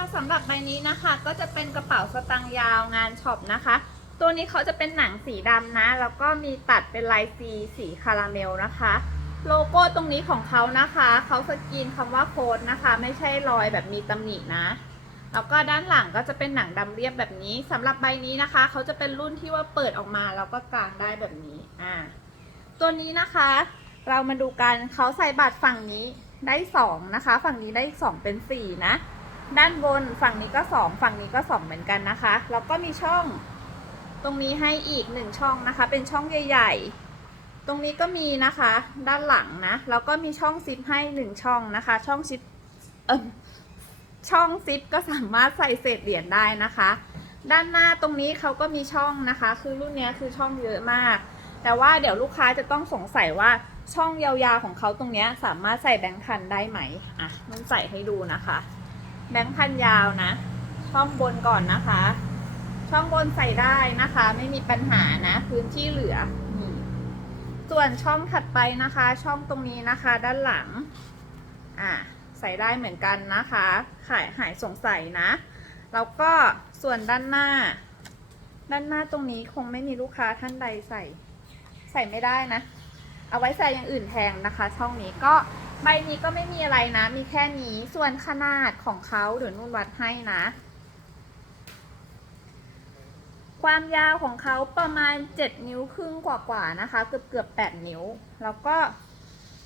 ะสำหรับใบนี้นะคะ ก็จะเป็นกระเป๋าสตางค์ยาวงานช็อปนะคะ ตัวนี้เขาจะเป็นหนังสีดำนะ แล้วก็มีตัดเป็นลายซีสีคาราเมลนะคะ โลโก้ตรงนี้ของเขานะคะ เขาสกรีนคำว่าโค้ดนะคะ ไม่ใช่รอยแบบมีตำหนินะ แล้วก็ด้านหลังก็จะเป็นหนังดำเรียบแบบนี้สำหรับใบนี้นะคะ เขาจะเป็นรุ่นที่ว่าเปิดออกมาแล้วก็กางได้แบบนี้ อ่า ตัวนี้นะคะ เรามาดูกันเขาใส่บัตรฝั่งนี้ได้สองนะคะ ฝั่งนี้ได้สองเป็นสี่นะ ด้านบนฝั่งนี้ก็สองฝั่งนี้ก็สองเหมือนกันนะคะ แล้วก็มีช่องตรงนี้ให้อีกหนึ่งช่องนะคะ เป็นช่องใหญ่ ๆ ตรงนี้ก็มีนะคะ ด้านหลังนะ แล้วก็มีช่องซิปให้หนึ่งช่องนะคะ ช่องซิปเออช่องซิปก็สามารถใส่เศษเหรียญได้นะคะ ด้านหน้าตรงนี้เขาก็มีช่องนะคะ คือรุ่นนี้คือช่องเยอะมาก แต่ว่าเดี๋ยวลูกค้าจะต้องสงสัยว่าช่องยาวๆของเขาตรงนี้สามารถใส่แบงค์พันได้ไหมอะมันใส่ให้ดูนะคะ แบงค์พันยาวนะ ช่องบนก่อนนะคะ ช่องบนใส่ได้นะคะ ไม่มีปัญหานะ พื้นที่เหลือ ส่วนช่องถัดไปนะคะ ช่องตรงนี้นะคะ ด้านหลัง อะใส่ได้เหมือนกันนะคะ ขายหายสงสัยนะ แล้วก็ส่วนด้านหน้า ด้านหน้าตรงนี้คงไม่มีลูกค้าท่านใดใส่ ใส่ไม่ได้นะ เอาไว้ใส่อย่างอื่นแทนนะคะ ช่องนี้ก็ ใบนี้ก็ไม่มีอะไรนะ มีแค่นี้ ส่วนขนาดของเขาเดี๋ยวนุ่นวัดให้นะ ความยาวของเขาประมาณ 7 นิ้วครึ่งกว่าๆนะคะ เกือบเกือบ8นิ้ว แล้วก็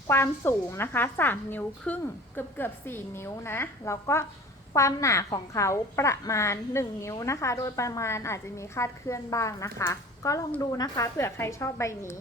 ความสูงนะคะ 3 นิ้วครึ่ง เกือบเกือบ4นิ้วนะ แล้วก็ความหนาของเขาประมาณ 1 นิ้วนะคะ โดยประมาณอาจจะมีคาดเคลื่อนบ้างนะคะ ก็ลองดูนะคะเผื่อใครชอบใบนี้